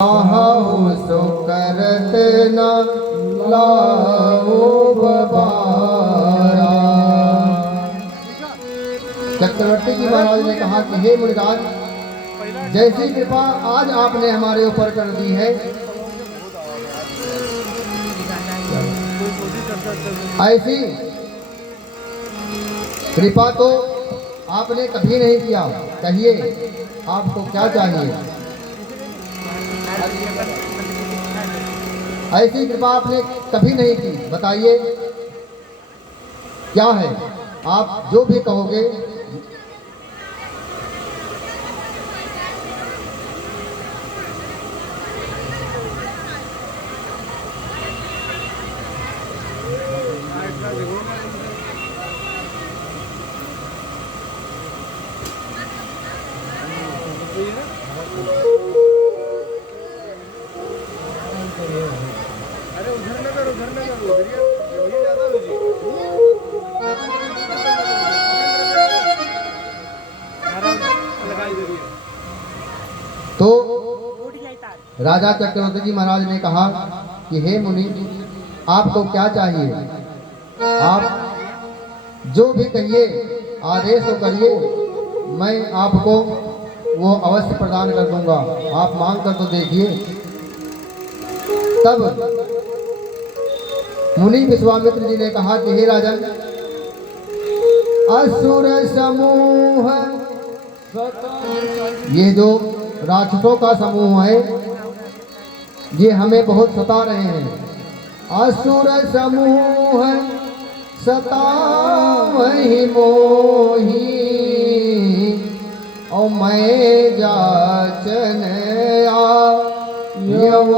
सो करत न लाओ बबारा। चक्रवर्ती जी महाराज ने कहा कि हे मुनिराज, जैसी कृपा आज आपने हमारे ऊपर कर दी है, ऐसी कृपा तो आपने कभी नहीं किया। कहिए आपको क्या चाहिए? ऐसी कृपा आपने कभी नहीं की, बताइए क्या है? आप जो भी कहोगे। अरे उधर न करो, उधर न करो, उधर ज्यादा हो जी। तो राजा चक्रवर्ती जी महाराज ने कहा कि हे मुनि, आपको क्या चाहिए? आप जो भी कहिए, आदेश तो करिए, मैं आपको वो अवश्य प्रदान कर दूंगा। आप मांग कर तो देखिए। तब मुनि विश्वामित्र जी ने कहा कि हे राजन, असुर समूह, ये जो राक्षसों का समूह है, ये हमें बहुत सता रहे हैं। असुर समूह सतावहि मोही, और मैं जाचन आयव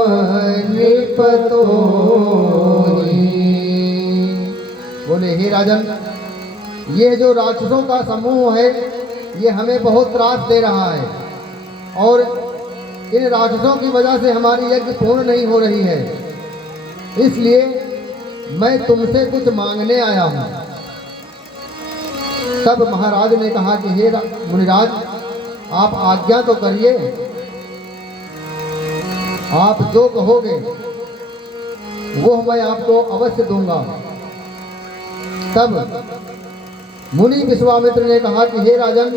नृपतोहि। बोले हे राजन, ये जो राक्षसों का समूह है, ये हमें बहुत त्रास दे रहा है, और इन राक्षसों की वजह से हमारी यज्ञ पूर्ण नहीं हो रही है। इसलिए मैं तुमसे कुछ मांगने आया हूं। तब महाराज ने कहा कि हे मुनिराज, आप आज्ञा तो करिए, आप जो कहोगे वो मैं आपको अवश्य दूंगा। तब मुनि विश्वामित्र ने कहा कि हे राजन,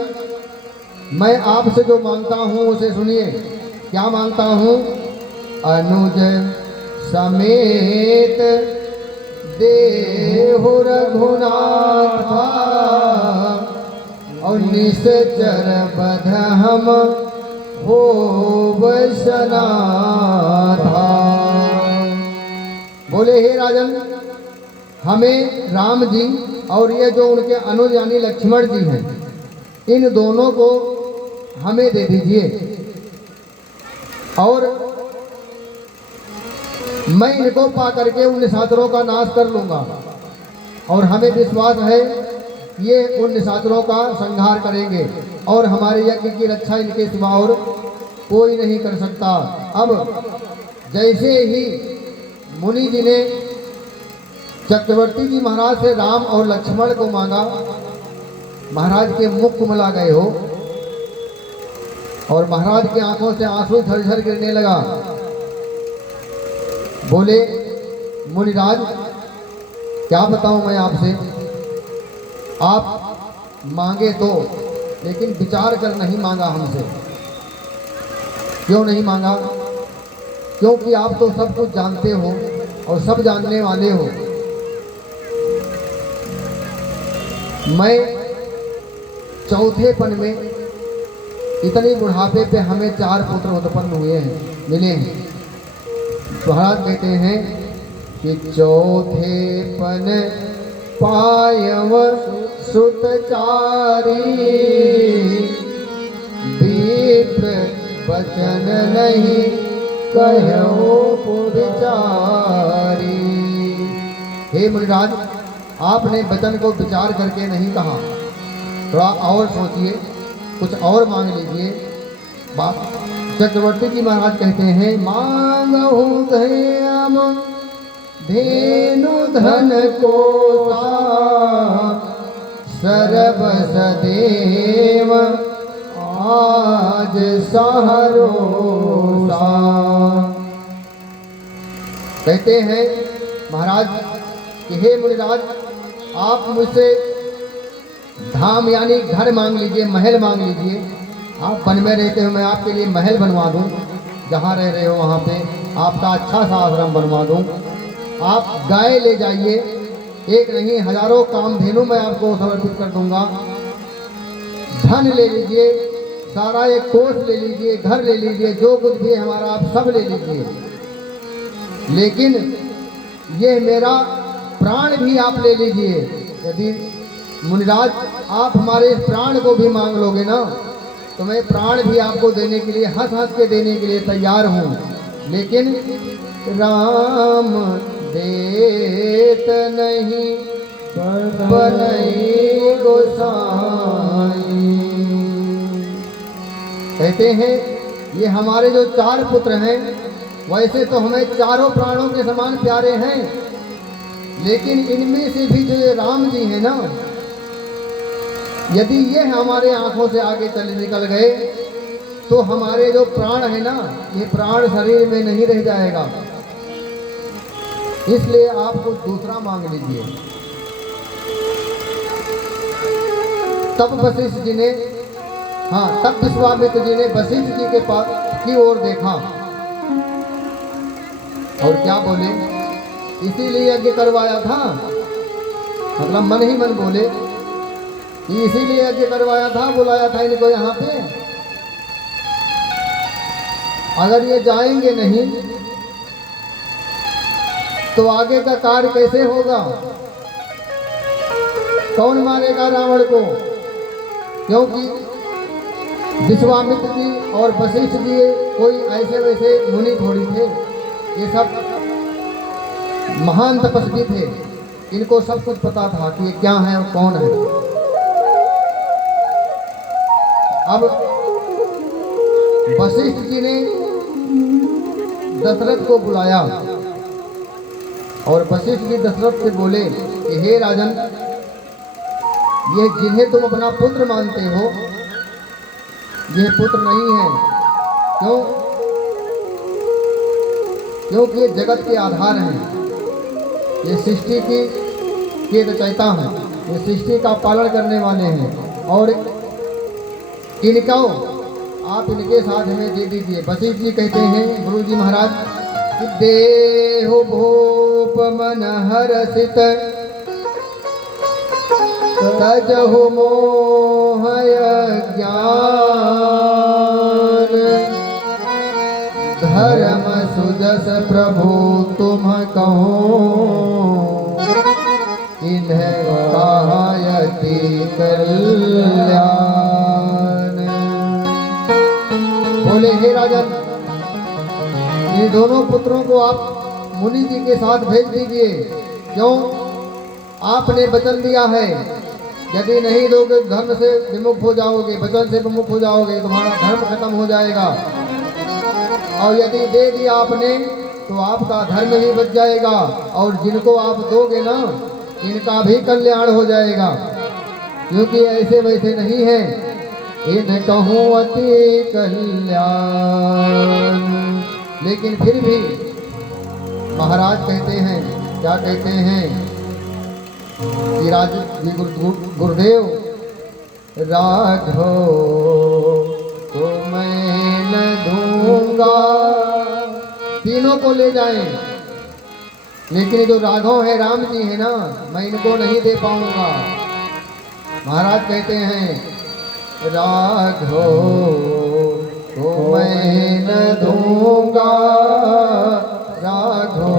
मैं आपसे जो मांगता हूं उसे सुनिए। क्या मांगता हूं? अनुज समेत देहु रघुनाथ, और निश्चर बध हम हो वसनाथा। बोले हे राजन, हमें राम जी और ये जो उनके अनुज यानी लक्ष्मण जी हैं, इन दोनों को हमें दे दीजिए, और मैं इनको पा करके उन निशाचरों का नाश कर लूंगा। और हमें विश्वास है ये उन निशाचरों का संहार करेंगे, और हमारे यज्ञ की रक्षा इनके सिवा और कोई नहीं कर सकता। अब जैसे ही मुनि जी ने चक्रवर्ती जी महाराज से राम और लक्ष्मण को मांगा, महाराज के मुख कुमला गए हो, और महाराज की आंखों से आंसू झरझर गिरने लगा। बोले मुनिराज, क्या बताऊं मैं आपसे? आप मांगे तो, लेकिन विचार कर नहीं मांगा हमसे। क्यों नहीं मांगा? क्योंकि आप तो सब कुछ जानते हो और सब जानने वाले हो। मैं चौथेपन में, इतने बुढ़ापे पे हमें 4 पुत्र उत्पन्न हुए हैं, मिले हैं। महाराज कहते हैं कि चौथेपन पायव सुतचारी, विप्र वचन नहीं कहो पुरचारी। हे मुनिराज, आपने वचन को विचार करके नहीं कहा, थोड़ा और सोचिए, कुछ और मांग लीजिए। चक्रवर्ती जी महाराज कहते हैं, मांगहु धैर्यम धेनु धन कोसा, सरब सदेव आज सहरोसा। कहते हैं महाराज कि हे मुनिराज, आप मुझसे धाम यानी घर मांग लीजिए, महल मांग लीजिए। आप वन में रहते हो, मैं आपके लिए महल बनवा दूं, जहाँ रह रहे हो वहाँ पे आपका अच्छा सा आश्रम बनवा दूं। आप गाय ले जाइए, एक नहीं हजारों कामधेनु मैं आपको समर्पित कर दूंगा। धन ले लीजिए, सारा एक कोष ले लीजिए, घर ले लीजिए, जो कुछ भी है हमारा आप सब ले लीजिए। लेकिन ये मेरा प्राण भी आप ले लीजिए। यदि मुनिराज आप हमारे इस प्राण को भी मांग लोगे ना, तो मैं प्राण भी आपको देने के लिए, हंस हंस के देने के लिए तैयार हूँ। लेकिन राम देत नहीं बनई गोसाई। कहते हैं ये हमारे जो 4 पुत्र हैं, वैसे तो हमें चारों प्राणों के समान प्यारे हैं, लेकिन इनमें से भी जो ये राम जी हैं ना, यदि ये हमारे आंखों से आगे चले निकल गए तो हमारे जो प्राण है ना, ये प्राण शरीर में नहीं रह जाएगा। इसलिए आप कुछ दूसरा मांग लीजिए। तब वशिष्ठ जी ने, तब विश्वामित्र जी ने वशिष्ठ जी के पास की ओर देखा और क्या बोले, इसीलिए यज्ञ करवाया था, मतलब मन ही मन बोले कि इसीलिए यज्ञ करवाया था, बुलाया था इनको यहाँ पे। अगर ये जाएंगे नहीं तो आगे का कार्य कैसे होगा? कौन मारेगा रावण को? क्योंकि विश्वामित्र जी और वशिष्ठ जी कोई ऐसे वैसे मुनि थोड़ी थे, ये सब महान तपस्वी थे। इनको सब कुछ पता था कि ये क्या है और कौन है। अब वशिष्ठ जी ने दशरथ को बुलाया और वशिष्ठ जी दशरथ से बोले कि हे राजन, ये जिन्हें तुम अपना पुत्र मानते हो, ये पुत्र नहीं है। क्यों? क्योंकि ये जगत के आधार हैं, ये सृष्टि के रचयिता हैं, ये सृष्टि का पालन करने वाले हैं। और इनको आप इनके साथ हमें दे दीजिए। वशिष्ठ जी कहते हैं गुरु जी महाराज कि देहु भूप मन हरसित तजहु मोहय ज्ञान धर्म सुजस प्रभु तुम कहो इन्हें कहायति कल्याण। बोले हे राजन, इन दोनों पुत्रों को आप मुनि जी के साथ भेज दीजिए। क्यों? आपने वचन दिया है, यदि नहीं दोगे धर्म से विमुख हो जाओगे, वचन से विमुख हो जाओगे, तुम्हारा धर्म खत्म हो जाएगा। और यदि दे दिया आपने तो आपका धर्म ही बच जाएगा, और जिनको आप दोगे ना, इनका भी कल्याण हो जाएगा। क्योंकि ऐसे वैसे नहीं है, इन कहूँ अति कल्याण। लेकिन फिर भी महाराज कहते हैं, क्या कहते हैं कि गुरुदेव राघो तो मैं न दूंगा। तीनों को ले जाएं, लेकिन जो राघव है, राम जी है ना, मैं इनको नहीं दे पाऊंगा। महाराज कहते हैं राघो तो मैं न दूंगा, राघो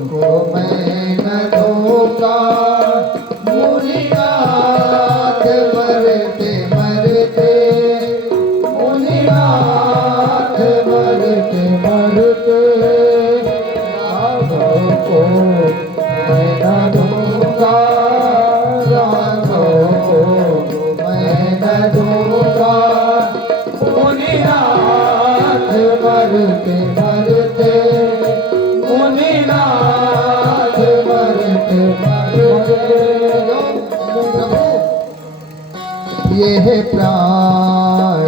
तो मैं न दूंगा। मुनिनाथ मरते मरते, मुनिनाथ मरते मरते, राघव को मैं न दूंगा, राघव को मैं न दूंगा। मुनिनाथ मरते मरते, मुनिनाथ मरते मरते। प्रभु ये प्राण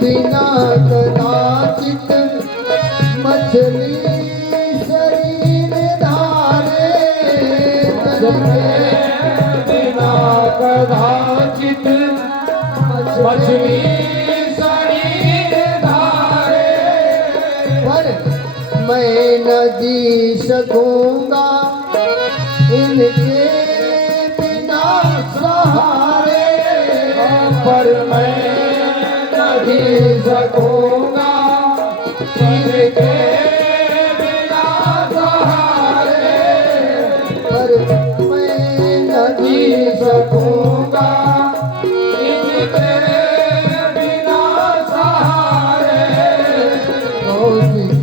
बिना कदाचित मछली शरीर धारे, जल के बिना कदाचित मछली शरीर धारे। पर मैं न जी सकूंगा इनके बिना सहारे, पर मैं नहीं सकूंगा इनके बिना सहारे। पर मैं न जी सकूंगा इनके बिना सहारे। कौशिक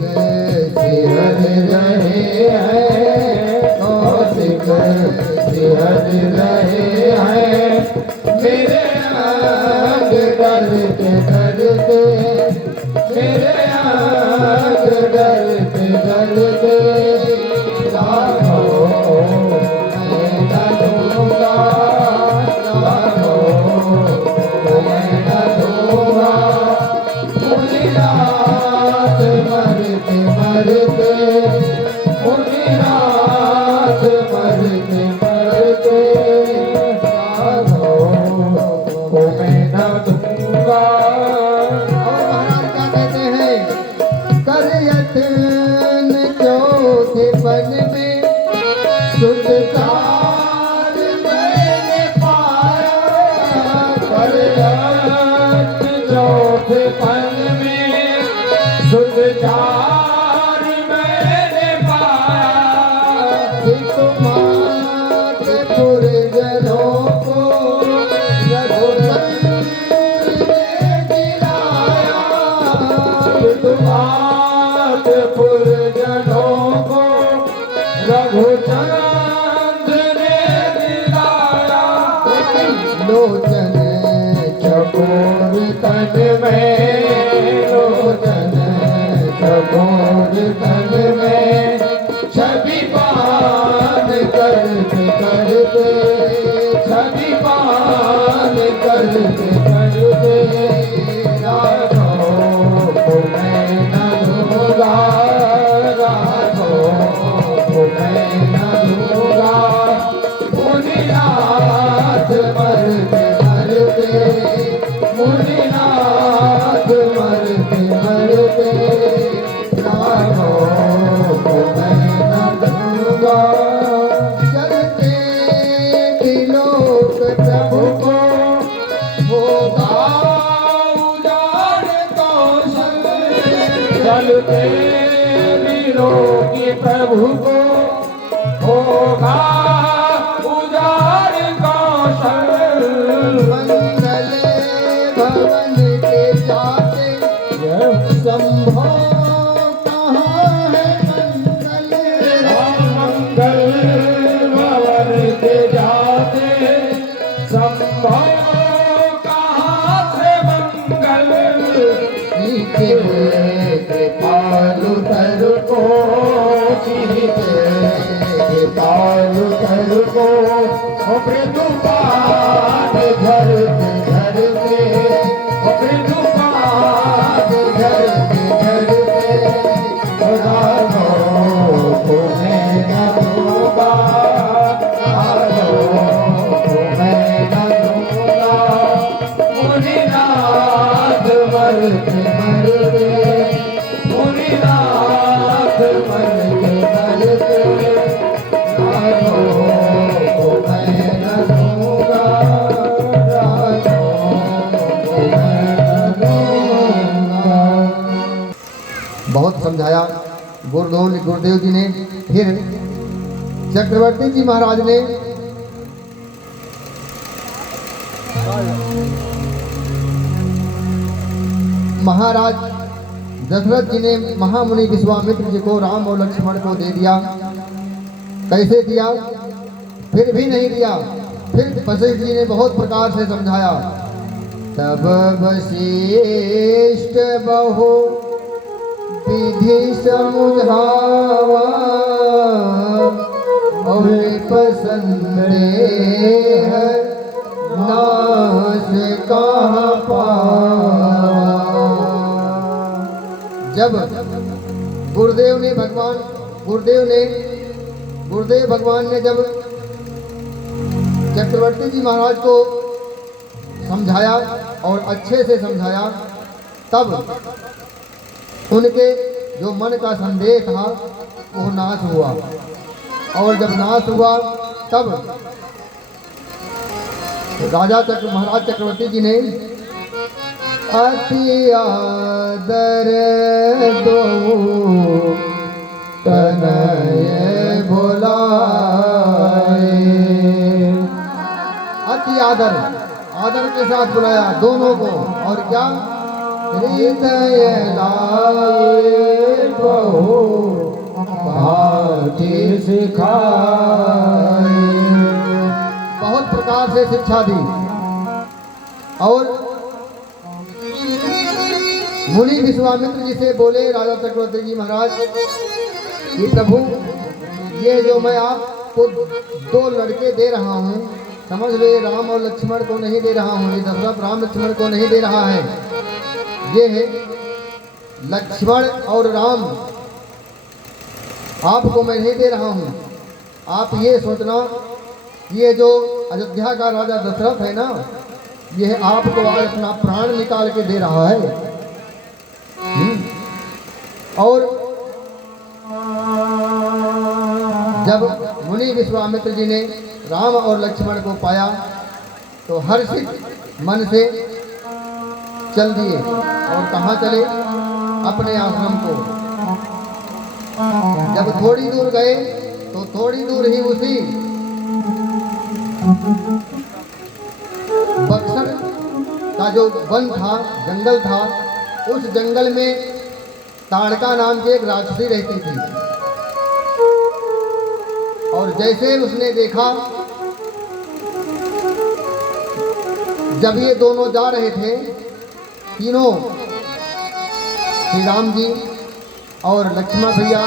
सिहर रहे हैं, कौशिक सिहर रहे हैं, मेरे अंग डरते डरते, मेरे अंग डरते डरते, राघो मैं न दूंगा, राघो मैं न दूंगा। मुनिनाथ मरते मरते, मुनिनाथ मरते मरते, राघो को मैं न दूंगा। और महाराज क्या कहते हैं? कर यत्न चौथेपन में सुधकार मैंने पाया, कर चौथेपन में सुधार मैंने पाया। तुम्हारे पुरजनों को रघुनंदन ने दिलाया, तुम्हारे पुरजनों को रघुचंद ने दिलाया। लोचन चकोर तन में, लोचन चकोर तन में छवि पान करते करते, छवि पान करते करते, राघो को मैं न दूंगा, राघो को मैं न दूंगा। मुनिनाथ मरते मरते, मुनिनाथ मरते मरते, राघो को मैं न दूंगा। चलते त्रिलोक प्रभु को होगा उजाड़ कौशल, चलते वीरों की प्रभु को होगा उजाड़ कौशल। मंगल भवन के जाते संभव कहाँ है मंगल, मंगल भवन के जाते संभव कहाँ से मंगल। सीते कृपालु तर को, सीते कृपालु तर को, मृदुपान धरते धरते, मृदुपान धरते धरते, राघो को मैं न दूंगा, राघो को मैं न दूंगा। मुनिनाथ मरते मरते, मुनिनाथ मरते मरते, राघो को मैं न दूंगा, राघो को मैं न दूंगा। बहुत समझाया गुरुदेव जी ने। फिर चक्रवर्ती जी महाराज ने महाराज दशरथ जी ने महामुनि विश्वामित्र जी को राम और लक्ष्मण को दे दिया। कैसे दिया? फिर भी नहीं दिया। फिर वशिष्ठ जी ने बहुत प्रकार से समझाया। तब वशिष्ठ बहु विधि समझावा और पसंद है नाश कहाँ पावा। जब गुरुदेव भगवान ने जब चक्रवर्ती जी महाराज को समझाया और अच्छे से समझाया, तब उनके जो मन का संदेह था वो नाश हुआ। और जब नाश हुआ तब महाराज चक्रवर्ती जी ने अति आदर दो तनय बुलाए। अति आदर के साथ बुलाया दोनों को। और क्या? हृदय लाए बहु भांति सिखाए। बहुत प्रकार से शिक्षा दी। और मुनि विश्वामित्र जी से बोले राजा चक्रवर्ती जी महाराज कि प्रभु, ये जो मैं आपको 2 लड़के दे रहा हूँ, समझ लो, राम और लक्ष्मण को नहीं दे रहा हूँ, ये दशरथ राम लक्ष्मण को नहीं दे रहा है, ये है लक्ष्मण और राम आपको मैं नहीं दे रहा हूँ। आप ये सोचना, ये जो अयोध्या का राजा दशरथ है ना, यह आपको आज अपना प्राण निकाल के दे रहा है। और जब मुनि विश्वामित्र जी ने राम और लक्ष्मण को पाया तो हर्षित मन से चल दिए। और कहाँ चले? अपने आश्रम को। जब थोड़ी दूर गए तो थोड़ी दूर ही उसी बक्सर का जो वन था, जंगल था, उस जंगल में ताड़का नाम की एक राक्षसी रहती थी। और जैसे उसने देखा, जब ये दोनों जा रहे थे, तीनों, श्री राम जी और लक्ष्मण भैया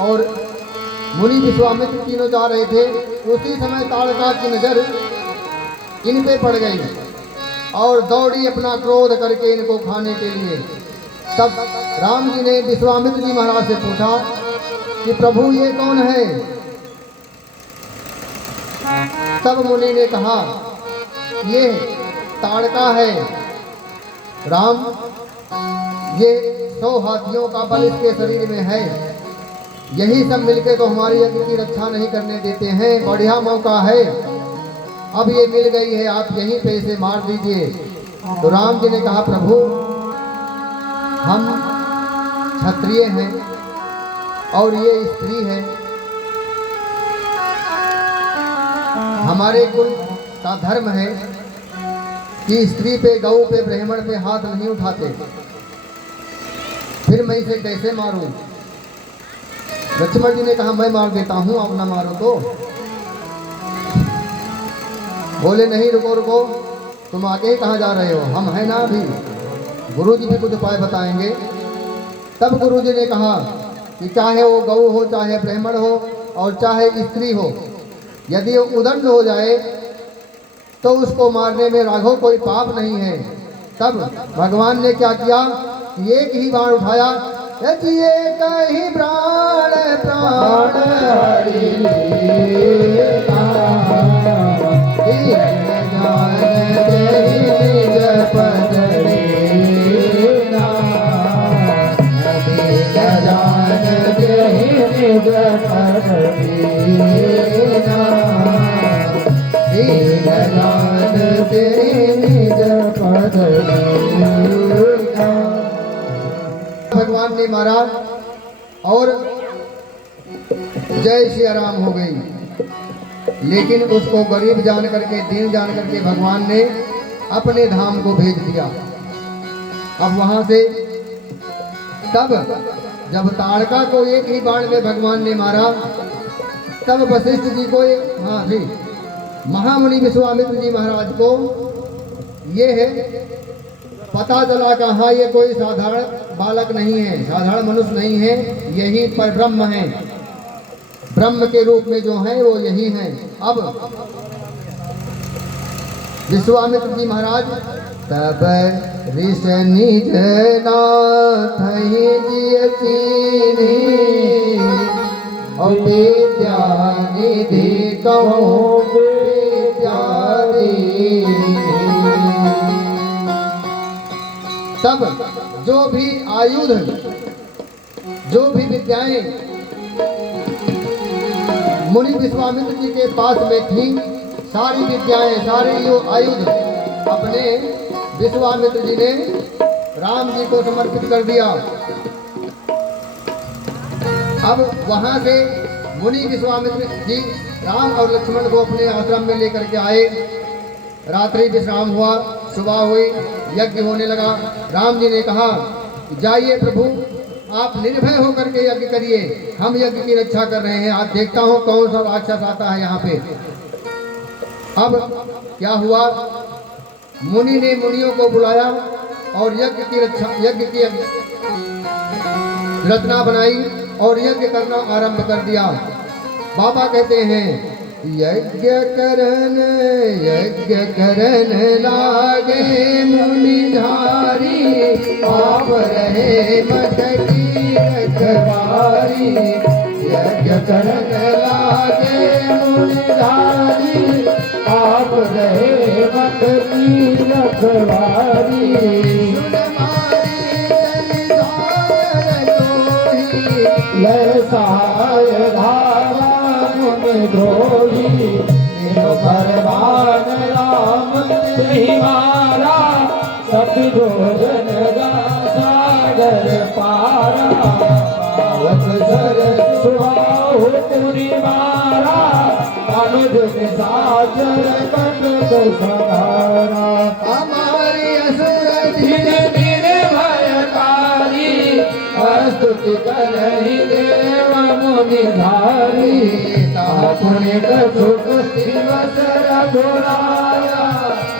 और मुनि विश्वामित्र तीनों जा रहे थे, उसी समय ताड़का की नजर इन पे पड़ गई और दौड़ी अपना क्रोध करके इनको खाने के लिए। तब राम जी ने विश्वामित्र जी महाराज से पूछा कि प्रभु ये कौन है? तब मुनि ने कहा ये ताड़का है राम, ये 100 हाथियों का बल इसके शरीर में है, यही सब मिलके तो हमारी यज्ञ की रक्षा नहीं करने देते हैं। बढ़िया मौका है, अब ये मिल गई है, आप यहीं पे इसे मार दीजिए। तो राम जी ने कहा प्रभु, हम क्षत्रिय हैं और ये स्त्री है, हमारे कुल का धर्म है कि स्त्री पे, गऊ पे, ब्राह्मण पे हाथ नहीं उठाते, फिर मैं इसे कैसे मारूं? लक्ष्मण जी ने कहा मैं मार देता हूं, आप ना मारो तो। बोले नहीं, रुको रुको, तुम आगे ही कहाँ जा रहे हो, हम हैं ना अभी, गुरु जी भी कुछ उपाय बताएंगे। तब गुरु जी ने कहा कि चाहे वो गऊ हो, चाहे ब्राह्मण हो और चाहे स्त्री हो, यदि वो उदंड हो जाए तो उसको मारने में राघव कोई पाप नहीं है। तब भगवान ने क्या किया, एक ही बाण उठाया, एक ही प्राण प्राण हरि भगवान ने मारा और जय श्री राम हो गई। लेकिन उसको गरीब जान करके, दीन जान करके भगवान ने अपने धाम को भेज दिया। अब वहां से तब जब ताड़का को एक ही बाण में भगवान ने मारा, तब वशिष्ठ जी को, हाँ जी, महामुनि विश्वामित्र जी महाराज को ये है पता चला कि हाँ ये कोई साधारण बालक नहीं है, साधारण मनुष्य नहीं है, यही पर ब्रह्म है, ब्रह्म के रूप में जो है वो यही है। अब विश्वामित्र जी महाराज तब ऋष निज नाथ ही जिय चीनी और विद्या निधि कहूँ विद्या दीनी। तब जो भी आयुध जो भी विद्याएं मुनि विश्वामित्र जी के पास में थी, सारी विद्याएं सारे जो आयुध अपने विश्वामित्र जी ने राम जी को समर्पित कर दिया। अब वहां से मुनि विश्वामित्र जी राम और लक्ष्मण को अपने आश्रम में लेकर के आए। रात्रि विश्राम हुआ, सुबह हुई, यज्ञ होने लगा। राम जी ने कहा, जाइए प्रभु, आप निर्भय होकर के यज्ञ करिए, हम यज्ञ की रक्षा कर रहे हैं। आज देखता हूँ कौन सा राक्षस आता है यहाँ पे। अब क्या हुआ, मुनि ने मुनियों को बुलाया और यज्ञ की रचना बनाई और यज्ञ करना आरंभ कर दिया। बाबा कहते हैं, यज्ञ करन लागे मुनिधारी, आप रहे मत की रखवारी। यज्ञ करन लागे मुनिधारी, आप रहे मत की रखवारी। लसाय धारा मुनि द्रोही, भगवान राम ही मारा। सब भोजन गा सागर पारा, पावक सर सुहाओ पुरी मारा। अनुज निशाचर कटक सहारा, हमारी असुर धीरे धीरे भयकारी। स्तुति करहि देव मुनिधारी, पुण्य सुख दिवस रघुराया।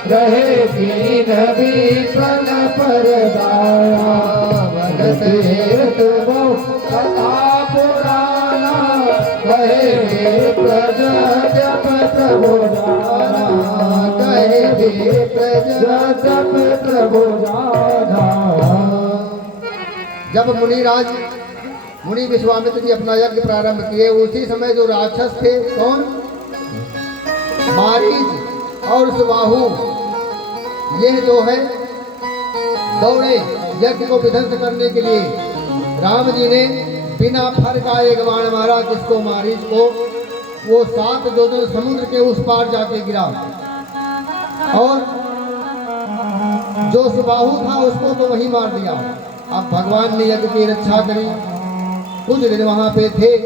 रहे दीन विपन पर दाया, भगत हेत बहु कथा पुराना। कहे प्रज जप प्रभु जाना, कहे प्रज जप प्रभु जाना। जब मुनि विश्वामित्र जी अपना यज्ञ प्रारंभ किए, उसी समय जो राक्षस थे, कौन, मारीच और सुबाहु, यह जो है दौड़े यज्ञ को विध्वंस करने के लिए। राम जी ने बिना फर का एक बाण मारा, किसको, मारीच को। वो 7 योजन समुद्र के उस पार जाके गिरा और जो सुबाहु था उसको तो वहीं मार दिया। अब भगवान ने यज्ञ की रक्षा करी, कुछ दिन वहां पे थे।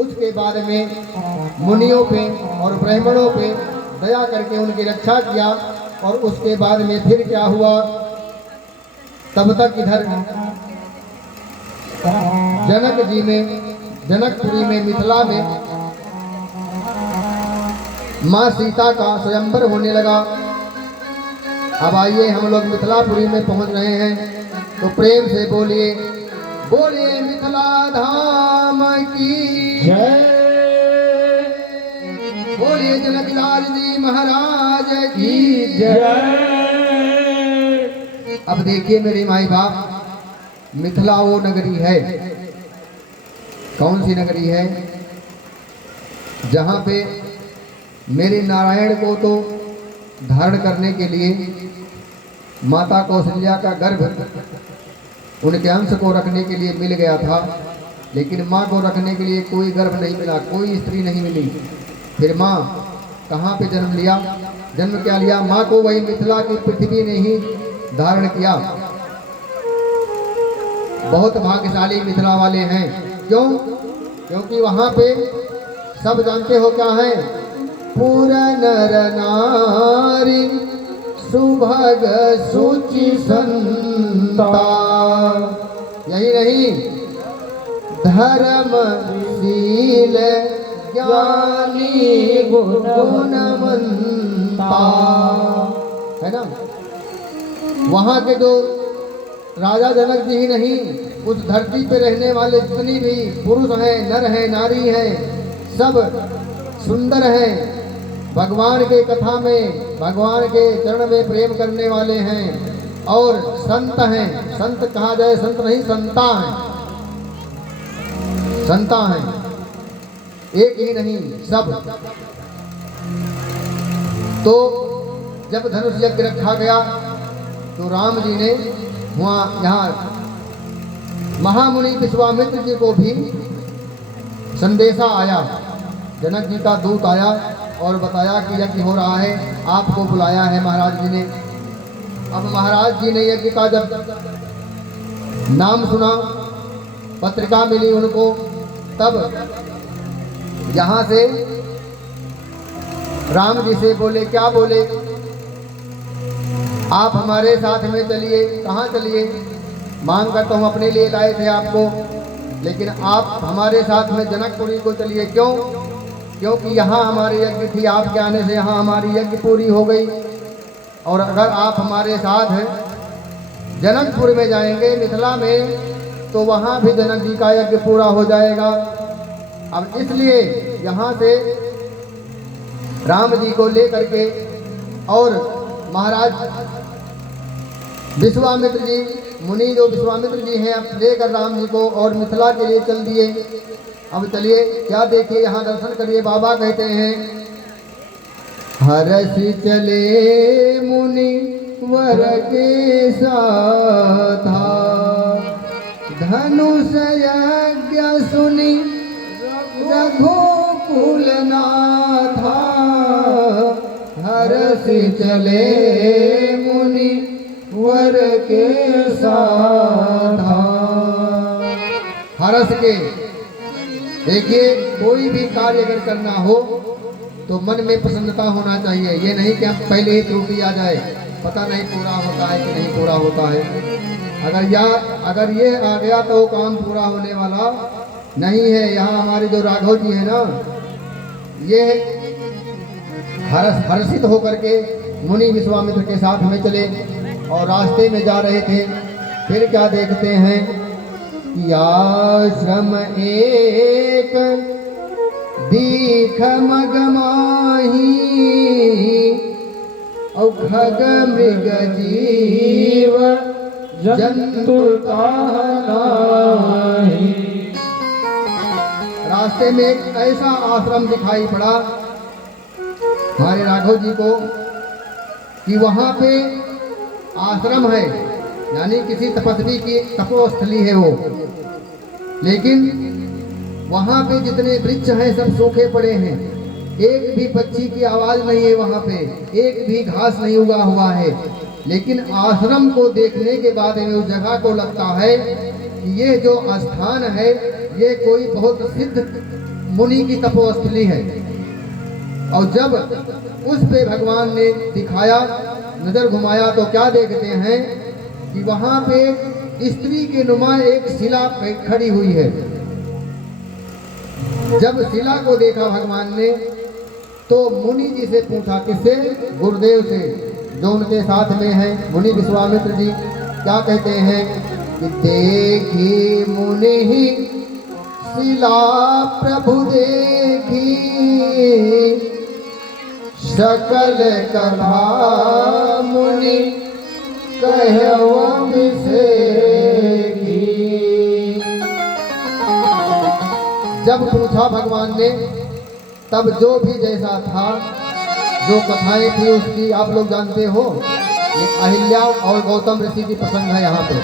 उसके बाद में मुनियों पे और ब्राह्मणों पे दया करके उनकी रक्षा किया। और उसके बाद में फिर क्या हुआ, तब तक इधर जनक जी में, जनकपुरी में, मिथिला में माँ सीता का स्वयंवर होने लगा। अब आइए हम लोग मिथिलापुरी में पहुंच रहे हैं, तो प्रेम से बोलिए, बोलिए मिथिला धाम की जय। बोलिए जनकलाल जी महाराज की जय। अब देखिए मेरे माई बाप, मिथिला वो नगरी है, कौन सी नगरी है, जहाँ पे मेरे नारायण को तो धारण करने के लिए माता कौशल्या का गर्भ उनके अंश को रखने के लिए मिल गया था, लेकिन माँ को रखने के लिए कोई गर्भ नहीं मिला, कोई स्त्री नहीं मिली। फिर माँ कहाँ पे जन्म लिया, जन्म क्या लिया, माँ को वही मिथिला की पृथ्वी ने ही धारण किया। बहुत भाग्यशाली मिथिला वाले हैं। क्यों? क्योंकि वहाँ पे सब जानते हो क्या है, पूरा नर नारी सुभग सुचि संता। यही नहीं, धर्मशील ज्ञानी गुणवंता, है ना। वहाँ के जो राजा जनक जी ही नहीं, उस धरती पे रहने वाले जितनी भी पुरुष हैं, नर हैं, नारी हैं, सब सुंदर हैं। भगवान के कथा में, भगवान के चरण में प्रेम करने वाले हैं और संत हैं। संत कहा जाए, संत नहीं, संता हैं, संता हैं, एक ही नहीं सब। तो जब धनुष यज्ञ रखा गया तो राम जी ने वहाँ यहाँ महामुनि विश्वामित्र जी को भी संदेशा आया, जनक जी का दूत आया और बताया कि यज्ञ हो रहा है, आपको बुलाया है महाराज जी ने। अब महाराज जी ने यज्ञ का जब नाम सुना, पत्रिका मिली उनको, तब यहाँ से राम जी से बोले, क्या बोले, आप हमारे साथ में चलिए। कहाँ चलिए? मांग कर तो हम अपने लिए लाए थे आपको, लेकिन आप हमारे साथ में जनकपुरी को चलिए। क्यों? क्योंकि यहाँ हमारे यज्ञ थी, आपके आने से यहाँ हमारी यज्ञ पूरी हो गई। और अगर आप हमारे साथ जनकपुर में जाएंगे, मिथिला में, तो वहाँ भी जनक जी का यज्ञ पूरा हो जाएगा। अब इसलिए यहाँ से राम जी को लेकर के और महाराज विश्वामित्र जी, मुनि जो विश्वामित्र जी हैं, अब लेकर राम जी को और मिथिला के लिए चल दिए। अब चलिए, क्या देखिए, यहाँ दर्शन करिए। बाबा कहते हैं, हरसि चले मुनि वर के साथा, धनुष यज्ञ सुनि रघुकुल नाथा। हरसि चले मुनि वर के साथा। हरस के, देखिए, कोई भी कार्य अगर करना हो तो मन में प्रसन्नता होना चाहिए। ये नहीं कि हम पहले ही त्रुटि आ जाए, पता नहीं पूरा होता है कि नहीं पूरा होता है। अगर ये आ गया तो वो काम पूरा होने वाला नहीं है। यहाँ हमारे जो राघव जी है ना, ये हर्षित होकर के मुनि विश्वामित्र के साथ में चले और रास्ते में जा रहे थे। फिर क्या देखते हैं कि आश्रम एक दीख मगमाही, और खग मृग जीव जंतु नाही। रास्ते में एक ऐसा आश्रम दिखाई पड़ा हमारे राघव जी को कि वहाँ पे आश्रम है, यानी किसी तपस्वी की तपोस्थली है वो, लेकिन वहाँ पे जितने वृक्ष हैं सब सूखे पड़े हैं। एक भी पक्षी की आवाज़ नहीं है वहाँ पे, एक भी घास नहीं उगा हुआ है। लेकिन आश्रम को देखने के बाद में उस जगह को लगता है कि ये जो स्थान है ये कोई बहुत सिद्ध मुनि की तपोस्थली है। और जब उस पे भगवान ने दिखाया, नजर घुमाया, तो क्या देखते हैं कि वहाँ पे स्त्री के नुमा एक शिला खड़ी हुई है। जब शिला को देखा भगवान ने तो मुनि जी से पूछा, किससे? गुरुदेव से, जो उनके साथ में है मुनि विश्वामित्र जी। क्या कहते हैं कि देखी मुनि ही शिला प्रभु देखी, सकल कथा मुनि कहवम से की। जब पूछा भगवान ने, तब जो भी जैसा था, जो कथाएं थी उसकी आप लोग जानते हो। ये अहिल्या और गौतम ऋषि की प्रसंग है। यहाँ पे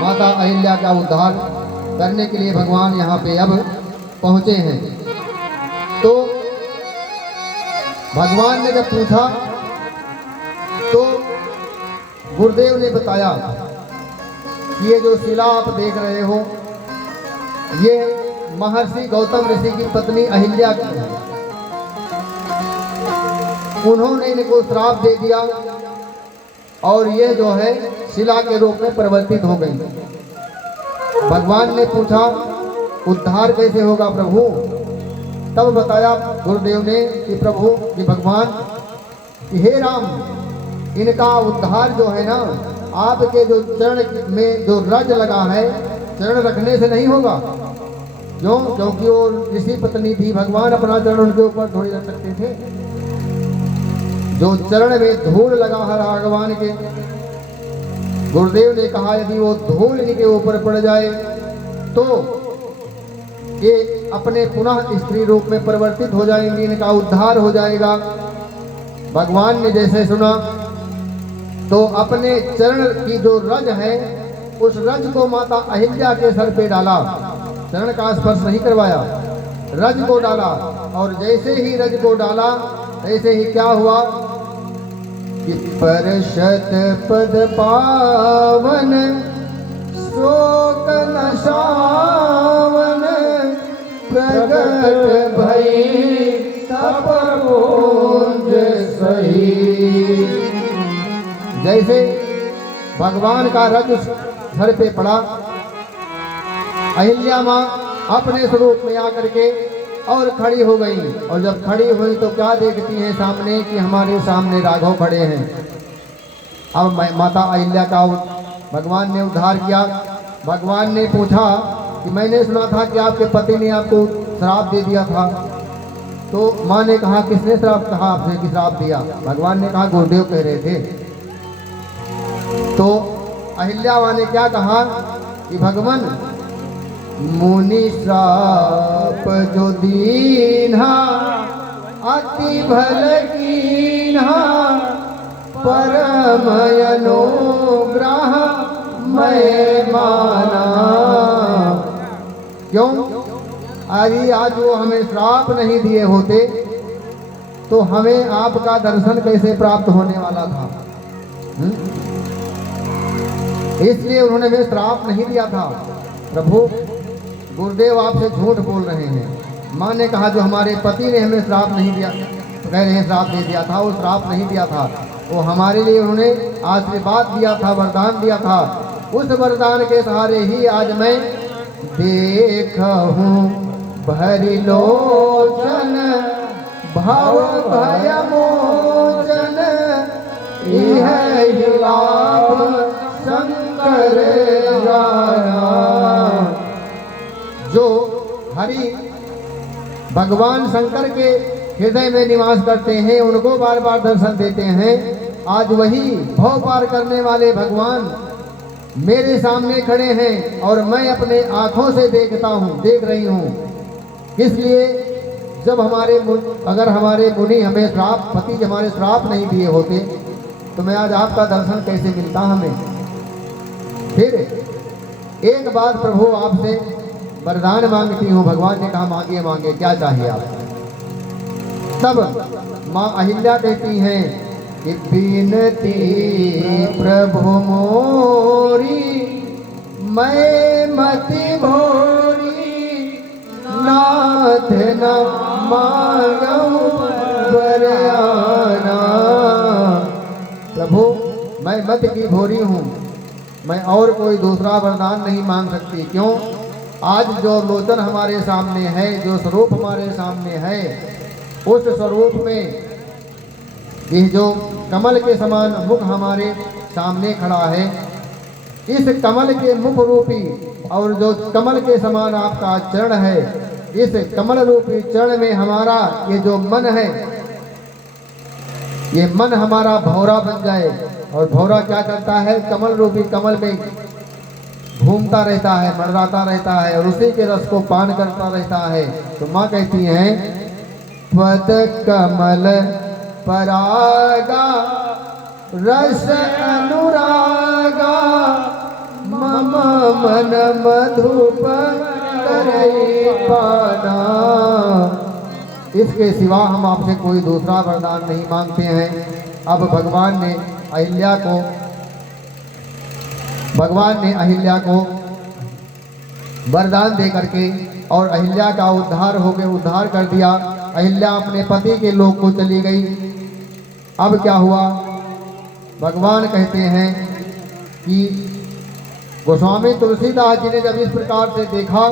माता अहिल्या का उद्धार करने के लिए भगवान यहाँ पे अब पहुँचे हैं। तो भगवान ने जब पूछा तो गुरुदेव ने बताया कि ये जो शिला आप देख रहे हो, ये महर्षि गौतम ऋषि की पत्नी अहिल्या की है। उन्होंने इनको श्राप दे दिया और ये जो है शिला के रूप में परिवर्तित हो गई। भगवान ने पूछा, उद्धार कैसे होगा प्रभु? तब बताया गुरुदेव ने कि प्रभु, कि भगवान, कि हे राम, इनका उद्धार जो है ना, आपके जो चरण में जो रज लगा है, चरण रखने से नहीं होगा। क्यों? क्योंकि वो ऋषि पत्नी थी, भगवान अपना चरण उनके ऊपर थोड़ी रख सकते थे। जो चरण में धूल लगा है भगवान के, गुरुदेव ने कहा यदि वो धूल इनके ऊपर पड़ जाए तो ये अपने पुनः स्त्री रूप में परिवर्तित हो जाएंगे, इनका उद्धार हो जाएगा। भगवान ने जैसे सुना तो अपने चरण की जो रज है उस रज को माता अहिल्या के सर पे डाला, चरण का स्पर्श नहीं करवाया, रज को डाला। और जैसे ही रज को डाला ऐसे ही क्या हुआ कि परशत पद पावन शोक नशावन प्रगट भई तपोंज सही। जैसे भगवान का रज सर पे पड़ा, अहिल्या माँ अपने स्वरूप में आकर के और खड़ी हो गई। और जब खड़ी हुई तो क्या देखती हैं सामने कि हमारे सामने राघव खड़े हैं। अब माता अहिल्या का भगवान ने उद्धार किया। भगवान ने पूछा कि मैंने सुना था कि आपके पति ने आपको श्राप दे दिया था। तो माँ ने कहा किसने श्राप कहा आपने कि श्राप दिया? भगवान ने कहा गुरुदेव कह रहे थे। तो अहिल्या माँ ने क्या कहा कि भगवान मुनि श्राप जो दीन्हा अति भल कीन्हा परम अनुग्रह मैं माना। क्यों? अरे आज वो हमें श्राप नहीं दिए होते तो हमें आपका दर्शन कैसे प्राप्त होने वाला था। इसलिए उन्होंने हमें श्राप नहीं दिया था। प्रभु गुरुदेव आपसे झूठ बोल रहे हैं। माँ ने कहा जो हमारे पति ने हमें श्राप नहीं दिया, तो कह रहे हैं श्राप दे दिया था। वो श्राप नहीं दिया था, वो हमारे लिए उन्होंने आशीर्वाद दिया था, वरदान दिया था। उस वरदान के सहारे ही आज मैं देखूं भरी लोचन भव भय मोचन यह लाभ शंकर जाना। जो हरि भगवान शंकर के हृदय में निवास करते हैं उनको बार बार दर्शन देते हैं। आज वही भव पार करने वाले भगवान मेरे सामने खड़े हैं और मैं अपने आंखों से देखता हूँ, देख रही हूँ। इसलिए जब अगर हमारे मुनि हमें श्राप, पति हमारे श्राप नहीं दिए होते तो मैं आज आपका दर्शन कैसे मिलता हमें। फिर एक बात प्रभु आपसे वरदान मांगती हूँ। भगवान ने कहा मांगिए मांगिए, क्या चाहिए आप? तब माँ अहिल्या कहती हैं कि बिनती प्रभु मोरी मैं मति भोरी नाथ न मांगूं बरआना। प्रभु मैं मत की भोरी हूँ, मैं और कोई दूसरा वरदान नहीं मांग सकती। क्यों? आज जो लोचन हमारे सामने है, जो स्वरूप हमारे सामने है, उस स्वरूप में ये जो कमल के समान मुख हमारे सामने खड़ा है, इस कमल के मुख रूपी और जो कमल के समान आपका चरण है, इस कमल रूपी चरण में हमारा ये जो मन है, ये मन हमारा भौरा बन जाए। और भौरा क्या करता है? कमल रूपी कमल में घूमता रहता है, मंडराता रहता है और उसी के रस को पान करता रहता है। तो माँ कहती हैं पद कमल परागा रस अनुरागा मम मन मधुप करई पाना। इसके सिवा हम आपसे कोई दूसरा वरदान नहीं मांगते हैं। अब भगवान ने अहिल्या को वरदान दे करके और अहिल्या का उद्धार कर दिया। अहिल्या अपने पति के लोक को चली गई। अब क्या हुआ? भगवान कहते हैं कि गोस्वामी तुलसीदास जी ने जब इस प्रकार से देखा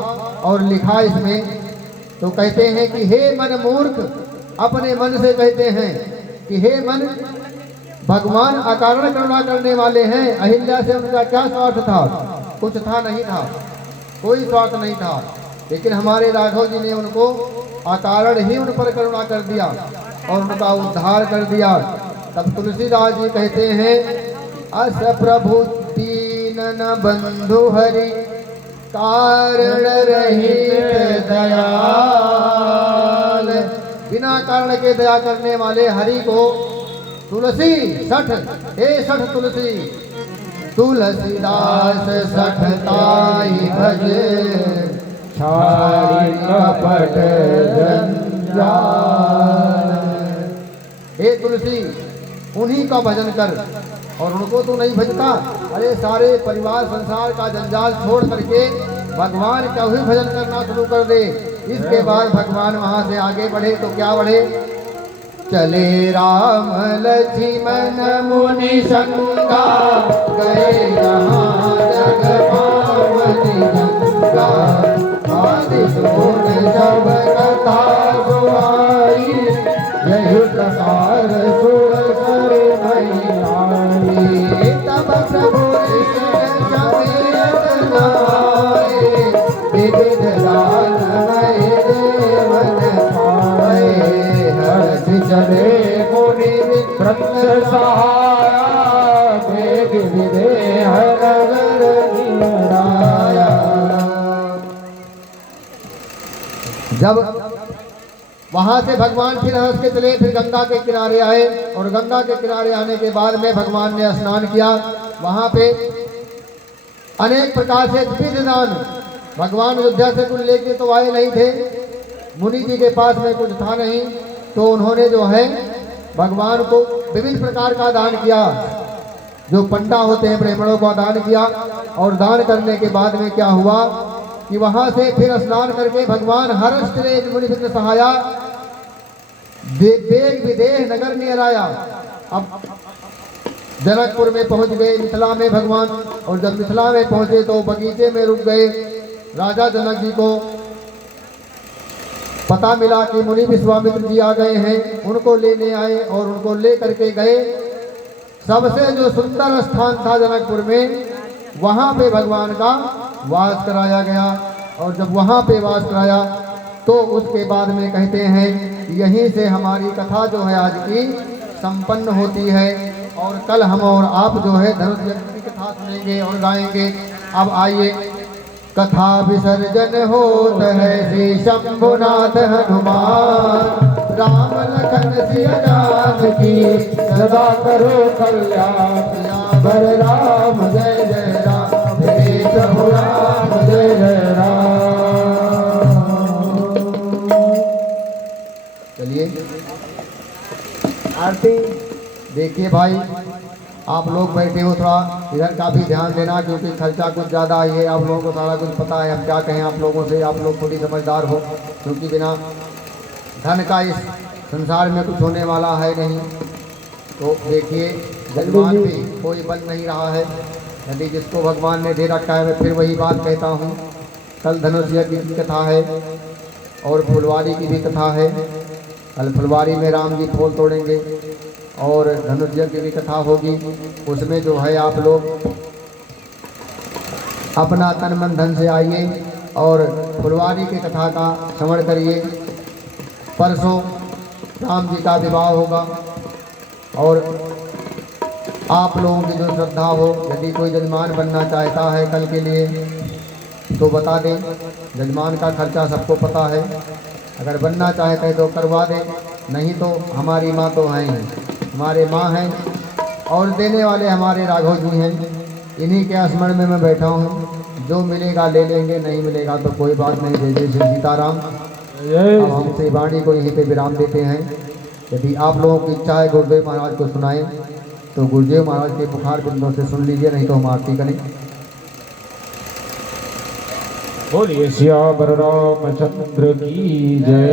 और लिखा इसमें, तो कहते हैं कि हे मन मूर्ख, अपने मन से कहते हैं कि हे मन, भगवान अकारण करुणा करने वाले हैं। अहिल्या से उनका क्या स्वार्थ था? कुछ था नहीं था, कोई स्वार्थ नहीं था। लेकिन हमारे राघव जी ने उनको अकारण ही उन पर करुणा कर दिया और उनका उद्धार कर दिया। तब तुलसीदास जी कहते हैं अस प्रभु दीनन बंधु हरि कारण रहित दयाल। बिना कारण के दया करने वाले हरि को तुलसी सठ, हे सठ तुलसी, तुलसीदास सठ ताई भजे छाड़ी कपट जंजाल। हे तुलसी उन्हीं का भजन कर, और उनको तो नहीं भजता। अरे सारे परिवार संसार का जंजाल छोड़ करके भगवान का ही भजन करना शुरू कर दे। इसके बाद भगवान वहां से आगे बढ़े तो क्या बढ़े? चले राम लक्ष्मण मुनि शंका गए जहाँ जग पावनी गंगा। आदि सोन सब कथा सुहाई यही प्रकार सुर सर नहीं आई। तब प्रभु समेत नाए विविध दान मय देवन पाए। हर्ष चले मुनि विक्रम सहाया वेग विदेह नगर निराया। जब वहां से भगवान फिर हंस के चले, फिर गंगा के किनारे आए, और गंगा के किनारे आने के बाद में भगवान ने स्नान किया। वहां पे अनेक प्रकार से विविध दान, भगवान अयोध्या से कुछ लेके तो आए नहीं थे, मुनि जी के पास में कुछ था नहीं, तो उन्होंने जो है भगवान को विभिन्न प्रकार का दान किया। जो पंडा होते हैं ब्राह्मणों का दान किया, और दान करने के बाद में क्या हुआ कि वहां से फिर स्नान करके भगवान हर्ष चले मुनि विघ्न सहाया वेग विदेह नगर निराया। अब जनकपुर में पहुंच गए, मिथिला में भगवान, और जब मिथिला में पहुंचे तो बगीचे में रुक गए। राजा जनक जी को पता मिला कि मुनि विश्वामित्र जी आ गए हैं, उनको लेने आए और उनको ले करके गए। सबसे जो सुंदर स्थान था जनकपुर में, वहां पे भगवान का वास कराया गया, और जब वहां पे वास कराया तो उसके बाद में कहते हैं यहीं से हमारी कथा जो है आज की संपन्न होती है। और कल हम और आप जो है धनुष यज्ञ की कथा सुनेंगे और गाएंगे। अब आइए, कथा विसर्जन होत है श्री शंभुनाथ हनुमान, राम लखन सिया जानकी सदा करो कल्याण। बर राम जय जय राम, हे प्रभु राम जय जय राम। चलिए आरती। देखिए भाई, आप लोग बैठे हो, थोड़ा इधर का भी ध्यान देना, क्योंकि खर्चा कुछ ज़्यादा ही है। आप लोगों को सारा कुछ पता है, हम क्या कहें आप लोगों से, आप लोग थोड़ी समझदार हो, क्योंकि बिना धन का इस संसार में कुछ होने वाला है नहीं। तो देखिए, जजमान भी कोई बन नहीं रहा है, यदि जिसको भगवान ने दे रखा है। मैं फिर वही बात कहता हूँ, कल धनुष यज्ञ की कथा है और फुलवारी की भी कथा है। कल फुलवारी में राम जी फूल तोड़ेंगे और धनुष यज्ञ की कथा होगी। उसमें जो है आप लोग अपना तन मन धन से आइए और फुलवारी की कथा का श्रवण करिए। परसों राम जी का विवाह होगा, और आप लोगों की जो श्रद्धा हो, यदि कोई जजमान बनना चाहता है कल के लिए तो बता दें। जजमान का खर्चा सबको पता है, अगर बनना चाहते हैं तो करवा दें, नहीं तो हमारी माँ तो हैं, हमारे माँ हैं, और देने वाले हमारे राघव जी हैं। इन्हीं के स्मरण में मैं बैठा हूँ। जो मिलेगा ले लेंगे, नहीं मिलेगा तो कोई बात नहीं। जय जय श्री सीताराम। अब हम श्री वाणी को यहीं पे विराम देते हैं। यदि आप लोगों की इच्छा है गुरुदेव महाराज को सुनाएं तो गुरुदेव महाराज के पुकार बिंदों से सुन लीजिए, नहीं तो हम आरती करें। बोलिए श्याम रामचंद्र की जय।